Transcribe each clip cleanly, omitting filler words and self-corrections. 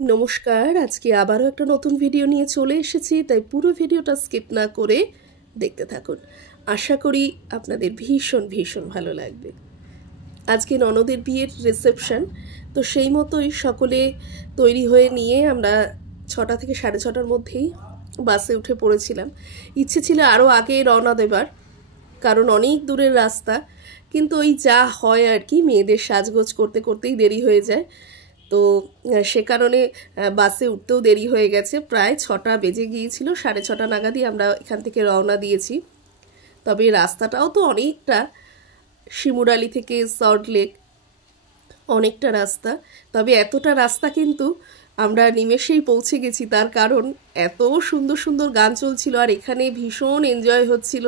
নমস্কার, আজকে আবারও একটা নতুন ভিডিও নিয়ে চলে এসেছি, তাই পুরো ভিডিওটা স্কিপ না করে দেখতে থাকুন। আশা করি আপনাদের ভীষণ ভীষণ ভালো লাগবে। আজকে ননদের বিয়ের রিসেপশন, তো সেই মতোই সকলে তৈরি হয়ে নিয়ে আমরা 6টা থেকে 6:30টার মধ্যেই বাসে উঠে পড়েছিলাম। ইচ্ছে ছিল আরও আগে রওনা দেবার, কারণ অনেক দূরের রাস্তা, কিন্তু ওই যা হয় আর কি, মেয়েদের সাজগোজ করতে করতেই দেরি হয়ে যায়। তো সে কারণে বাসে উঠতেও দেরি হয়ে গেছে, প্রায় 6টা বেজে গিয়েছিল। 6:30 নাগাদই আমরা এখান থেকে রওনা দিয়েছি। তবে রাস্তাটাও তো অনেকটা, শিমুরালি থেকে সল্টলেক অনেকটা রাস্তা। তবে এতটা রাস্তা কিন্তু আমরা নিমেষেই পৌঁছে গেছি, তার কারণ এত সুন্দর সুন্দর গান চলছিল আর এখানে ভীষণ এনজয় হচ্ছিল।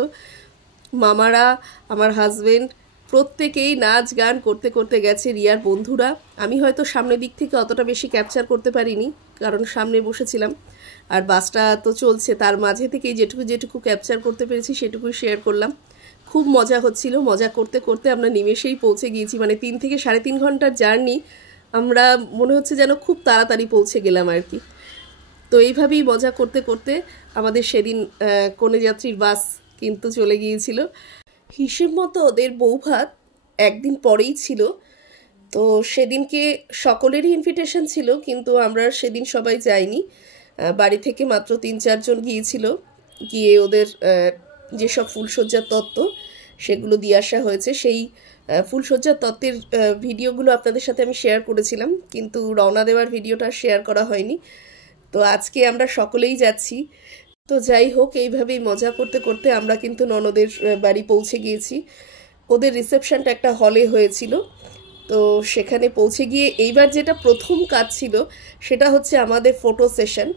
মামারা, আমার হাজবেন্ড প্রত্যেকেই নাচ গান করতে করতে গেছে। রিয়ার বন্ধুরা, আমি হয়তো সামনের দিক থেকে অতটা বেশি ক্যাপচার করতে পারিনি, কারণ সামনে বসেছিলাম আর বাসটা তো চলছে, তার মাঝে থেকেই যেটুকু যেটুকু ক্যাপচার করতে পেরেছি সেটুকুই শেয়ার করলাম। খুব মজা হচ্ছিল, মজা করতে করতে আমরা নিমেষেই পৌঁছে গিয়েছি। মানে 3 থেকে 3.5 ঘন্টার জার্নি, আমরা মনে হচ্ছে যেন খুব তাড়াতাড়ি পৌঁছে গেলাম আর কি। তো এইভাবেই মজা করতে করতে আমাদের সেদিন কনেযাত্রীর বাস কিন্তু চলে গিয়েছিল। হিসেব মতো ওদের বৌভাত একদিন পরেই ছিল, তো সেদিনকে সকলেরই ইনভিটেশন ছিল, কিন্তু আমরা সেদিন সবাই যাইনি। বাড়ি থেকে মাত্র 3-4 জন গিয়েছিল, গিয়ে ওদের যেসব ফুলসজ্জার তত্ত্ব সেগুলো দিয়ে আসা হয়েছে। সেই ফুলসজ্জার তত্ত্বের ভিডিওগুলো আপনাদের সাথে আমি শেয়ার করেছিলাম, কিন্তু রওনা দেওয়ার ভিডিওটা শেয়ার করা হয়নি। তো আজকে আমরা সকলেই যাচ্ছি। তো যাই হোক, এইভাবেই মজা করতে করতে আমরা কিন্তু ননদের বাড়ি পৌঁছে গিয়েছি। ওদের রিসেপশনটা একটা হলে হয়েছিল, তো সেখানে পৌঁছে গিয়ে এইবার যেটা প্রথম কাজ ছিল সেটা হচ্ছে আমাদের ফটো সেশন,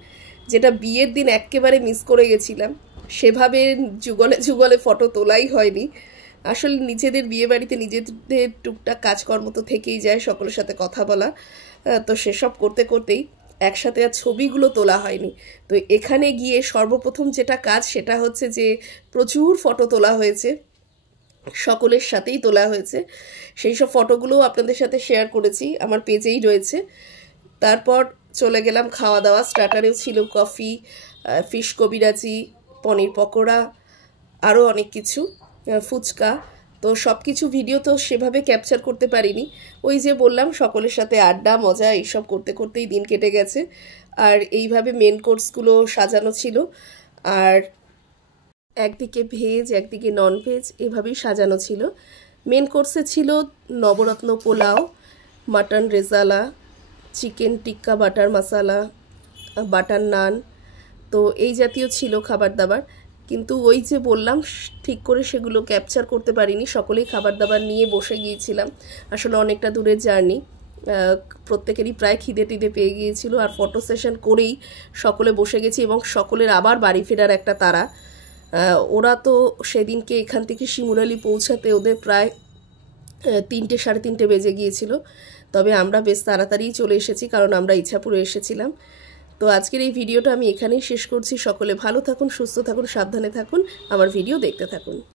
যেটা বিয়ের দিন একেবারে মিস করে গেছিলাম। সেভাবে যুগলে যুগলে ফটো তোলাই হয়নি। আসলে নিজেদের বিয়ে বাড়িতে নিজেদের টুকটাক কাজকর্ম তো থেকেই যায়, সকলের সাথে কথা বলা, তো সেসব করতে করতেই একসাথে আর ছবিগুলো তোলা হয়নি। তো এখানে গিয়ে সর্বপ্রথম যেটা কাজ সেটা হচ্ছে যে প্রচুর ফটো তোলা হয়েছে, সকলের সাথেই তোলা হয়েছে। সেই সব ফটোগুলোও আপনাদের সাথে শেয়ার করেছি, আমার পেজেই রয়েছে। তারপর চলে গেলাম খাওয়া দাওয়া। স্টার্টারেও ছিল কফি, ফিশ কবিরাজি, পনির পকোড়া, আরও অনেক কিছু, ফুচকা। তো সব কিছু ভিডিও তো সেভাবে ক্যাপচার করতে পারিনি। ওই যে বললাম, সকলের সাথে আড্ডা মজা এইসব করতে করতেই দিন কেটে গেছে। আর এইভাবে মেন কোর্সগুলো সাজানো ছিল, আর একদিকে ভেজ একদিকে নন ভেজ এভাবেই সাজানো ছিল। মেন কোর্সে ছিল নবরত্ন পোলাও, মাটন রেজালা, চিকেন টিক্কা বাটার মশালা, বাটার নান, তো এই জাতীয় ছিল খাবার দাবার। কিন্তু ওই যে বললাম, ঠিক করে সেগুলো ক্যাপচার করতে পারিনি। সকলেই খাবার দাবার নিয়ে বসে গিয়েছিলাম। আসলে অনেকটা দূরের জার্নি, প্রত্যেকেরই প্রায় খিদে টিদে পেয়ে গিয়েছিল। আর ফটো সেশন করেই সকলে বসে গেছি এবং সকলের আবার বাড়ি ফেরার একটা তাড়া। ওরা তো সেদিনকে এখান থেকে শিমুরালি পৌঁছাতে ওদের প্রায় 3টে 3:30 বেজে গিয়েছিল। তবে আমরা বেশ তাড়াতাড়ি চলে এসেছি, কারণ আমরা ইছাপুরে এসেছিলাম। তো আজকের এই ভিডিওটা আমি এখানেই শেষ করছি। সকলে ভালো থাকুন, সুস্থ থাকুন, সাবধানে থাকুন, আমার ভিডিও দেখতে থাকুন।